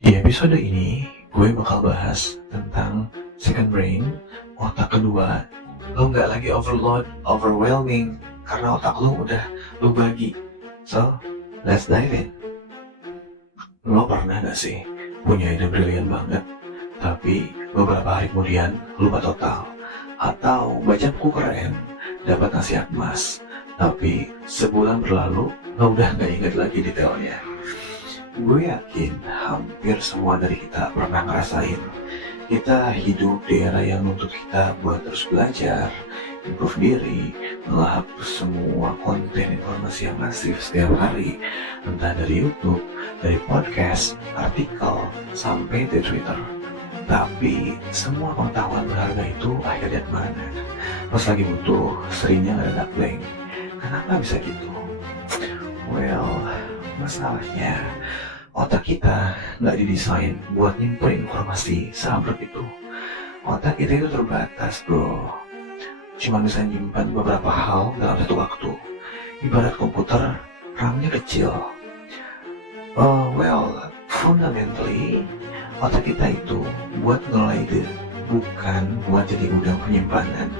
Di episode ini, gue bakal bahas tentang second brain, otak kedua. Lo nggak lagi overload, overwhelming, karena otak lo udah lo bagi. So, let's dive in. Lo pernah gak sih punya ide brilian banget, tapi beberapa hari kemudian lupa total? Atau baca buku keren, dapat nasihat emas, tapi sebulan berlalu, lo udah gak ingat lagi detailnya? Gue yakin hampir semua dari kita pernah ngerasain. Kita hidup di era yang menuntut kita buat terus belajar, improve diri, menghapus semua konten informasi yang masif setiap hari, entah dari YouTube, dari podcast, artikel, sampai di Twitter. Tapi semua pengetahuan berharga itu akhirnya kemana? Pas lagi butuh, seringnya ngedadak blank. Kenapa bisa gitu? Well, masalahnya otak kita nggak didesain buat nyimpen informasi seabrek itu. Otak kita itu terbatas, bro. Cuma bisa nyimpan beberapa hal dalam satu waktu. Ibarat komputer, RAM-nya kecil. Fundamentally, otak kita itu buat ngelola ide, bukan buat jadi gudang penyimpanan.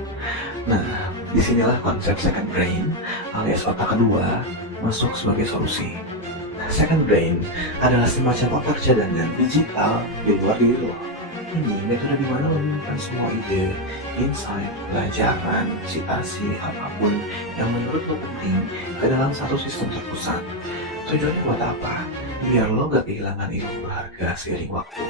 Nah, disinilah konsep second brain alias otak kedua masuk sebagai solusi. Second brain adalah semacam otak cadangan digital di luar diri lo. Ini metode di mana lo menyimpan semua ide, insight, pelajaran, citasi, apapun yang menurut lo penting ke dalam satu sistem terpusat. Tujuannya buat apa? Biar lo gak kehilangan ilmu berharga seiring waktu.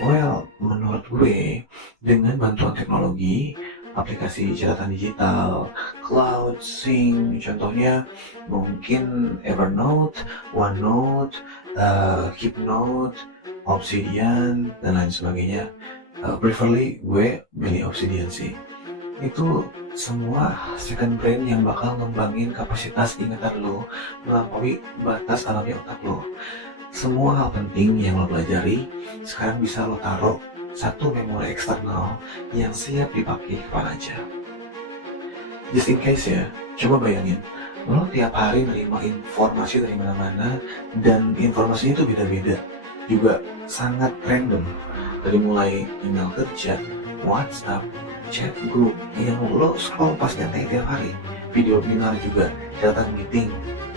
Well, menurut gue, dengan bantuan teknologi, aplikasi catatan digital, cloud, sync, contohnya mungkin Evernote, OneNote, Keepnote, Obsidian, dan lain sebagainya. Preferably gue milih Obsidian sih. Itu semua second brain yang bakal ngembangin kapasitas ingatan lo melampaui batas alami otak lo. Semua hal penting yang lo pelajari sekarang bisa lo taruh satu memori eksternal yang siap dipakai kapan aja. Just in case ya, coba bayangin, lo tiap hari nerima informasi dari mana-mana dan informasinya itu beda-beda, juga sangat random, dari mulai email kerja, WhatsApp, chat group yang lo scroll pas nyantai tiap hari, video webinar juga, catatan meeting,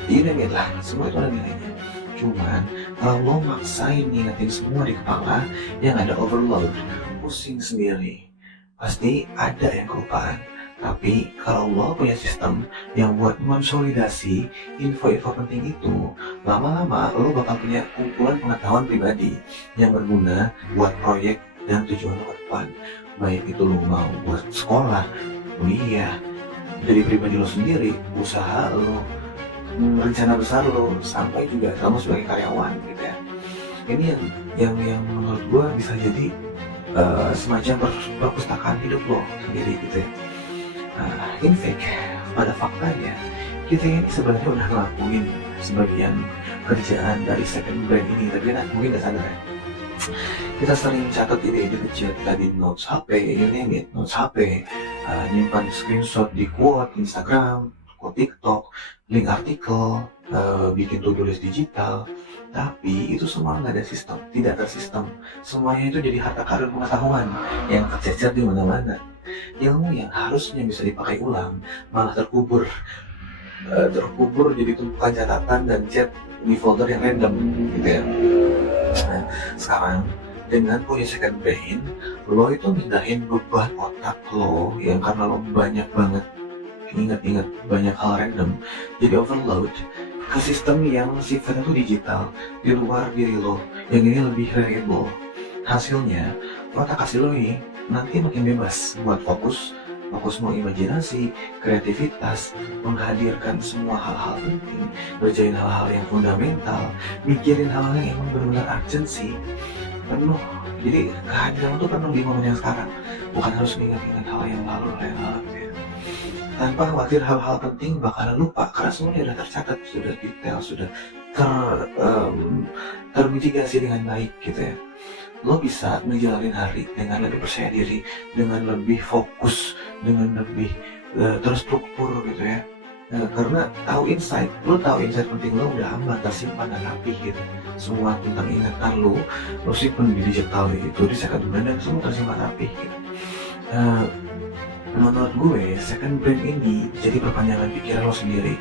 you name it lah, semua itu ada nilainya. Cuman kalau lo maksain ngingetin semua di kepala, yang ada overload, pusing sendiri, pasti ada yang kelupaan. Tapi kalau lo punya sistem yang buat konsolidasi info-info penting itu, lama-lama lo bakal punya kumpulan pengetahuan pribadi yang berguna buat proyek dan tujuan lo ke depan. Baik itu lo mau buat sekolah, kuliah, dari pribadi lo sendiri, usaha lo, rencana besar lo, sampai juga kamu sebagai karyawan gitu ya. Ini yang menurut gue bisa jadi semacam perpustakaan hidup lo sendiri gitu ya. In fact, pada faktanya kita ini sebenarnya udah ngelakuin sebagian kerjaan dari second brain ini, tapi mungkin gak sadar ya. Kita sering catat ide-ide kecil kita di notes HP, you name it, notes HP, nyimpan screenshot di quote Instagram, quote TikTok, link artikel, bikin to-do list digital. Tapi itu semua nggak ada sistem, tidak tersistem. Semuanya itu jadi harta karun pengetahuan yang tercecer di mana-mana. Ilmu yang harusnya bisa dipakai ulang malah terkubur jadi tumpukan catatan dan chat di folder yang random gitu ya. Nah, sekarang dengan punya second brain, lo itu mindahin beban otak lo yang karena lo banyak banget ingat banyak hal random, jadi overload ke sistem yang sifatnya itu digital di luar diri lo, yang ini lebih variable. Hasilnya otak kasih lo ini nanti makin bebas buat fokus mau imajinasi, kreativitas, menghadirkan semua hal-hal penting, ngerjain hal-hal yang fundamental, mikirin hal-hal yang emang benar-benar urgency, penuh. Jadi kehadiran itu penuh di momen yang sekarang, bukan harus mengingat-ingat hal yang lalu gitu ya. Tanpa khawatir hal-hal penting bakalan lupa, karena semuanya sudah tercatat, sudah detail, sudah termitigasi dengan baik gitu ya. Lo bisa ngejalanin hari dengan lebih percaya diri, dengan lebih fokus, dengan lebih terstruktur gitu ya. Karena tahu insight penting lo udah aman tersimpan dan rapi gitu. Semua tentang ingatan lo simpen di digital itu di second brain dan semua tersimpan rapi gitu. Eh, Menurut gue second brain ini jadi perpanjangan pikiran lo sendiri.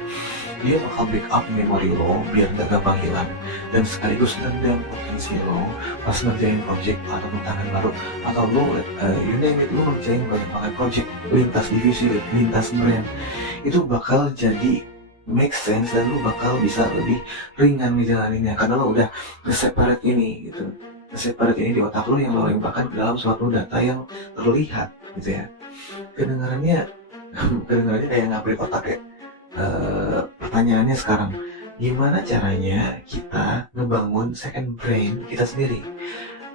Dia bakal backup memori lo biar gak gampang hilang, dan sekaligus nendang potensi lo pas ngerjain project atau tantangan baru, atau lo you name it, lo ngerjain banyak project lintas divisi, lintas brand, itu bakal jadi make sense dan lo bakal bisa lebih ringan ngejalaninnya karena lo udah separate ini gitu, separate ini di otak lo yang lo limpahkan ke dalam suatu data yang terlihat gitu ya. Kedengarannya kedengarannya kayak ngaplik otak ya. Pertanyaannya sekarang, gimana caranya kita ngebangun second brain kita sendiri?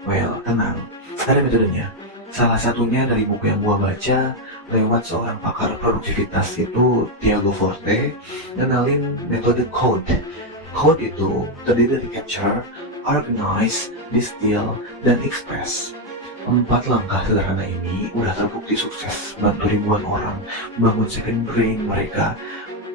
Well, tenang, ada metodenya. Salah satunya dari buku yang gua baca lewat seorang pakar produktivitas itu Tiago Forte, kenalin metode CODE. CODE itu terdiri dari capture, organize, distill, dan express. 4 langkah sederhana ini udah terbukti sukses bantu ribuan orang bangun second brain mereka.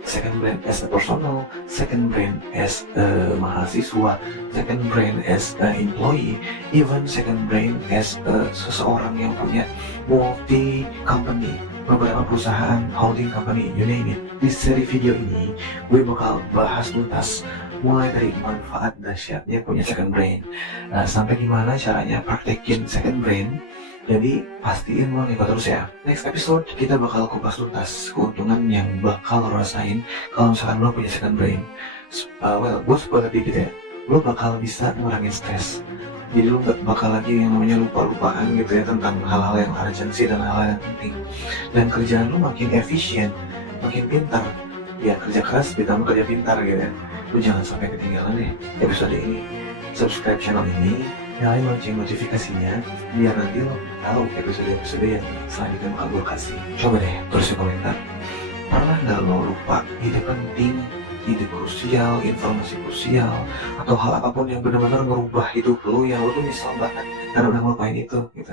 Second brain as a personal, second brain as a mahasiswa, second brain as a employee, even second brain as seseorang yang punya multi company, beberapa perusahaan, holding company, you name it. Di seri video ini gue bakal bahas tuntas mulai dari manfaat dahsyatnya punya second brain, sampai gimana caranya praktekin second brain. Jadi pastiin lo ngikut terus ya. Next episode kita bakal kupas tuntas keuntungan yang bakal lo rasain kalau misalkan lo punya second brain. Gue spoiler dikit ya, lo bakal bisa ngurangin stres. Jadi lo gak bakal lagi yang namanya lupa-lupaan gitu ya tentang hal-hal yang urgency dan hal-hal yang penting. Dan kerjaan lo makin efisien, makin pintar. Ya kerja keras ditambah kerja pintar gitu ya. Lo jangan sampai ketinggalan deh episode ini. Subscribe channel ini, nyalain lonceng notifikasinya biar nanti lo tahu episode-episode yang selanjutnya bakal gue kasih. Coba deh tulis di komentar, pernah nggak lo lupa ide penting, ide krusial, informasi krusial, atau hal apapun yang benar-benar ngerubah hidup lo yang lo tuh nyesel banget karena udah ngelupain itu gitu.